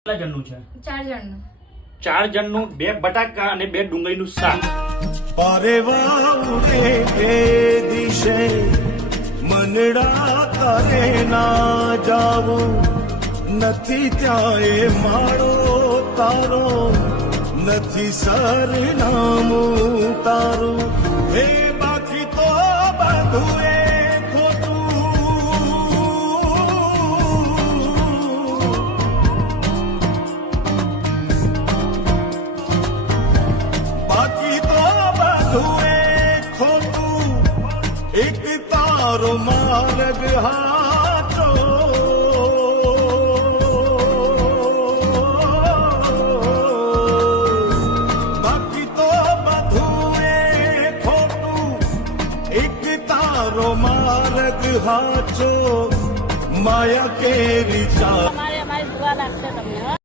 કેટલા જણનું છે? 4 જણનું. 4 જણનું 2 બટાકા અને 2 ડુંગળીનું શાક. પારેવાઉડે એ દિશે મનડા કરે ના જાવું નથી ત્યાં એ માળો તારો નથી સરનામું તારું હે બાકી તો બધું એ એક તારો માર્ગ હાચો બાકી તો બધું એ ખોટું એક તારો માર્ગ હાચો માયા કેરી ચા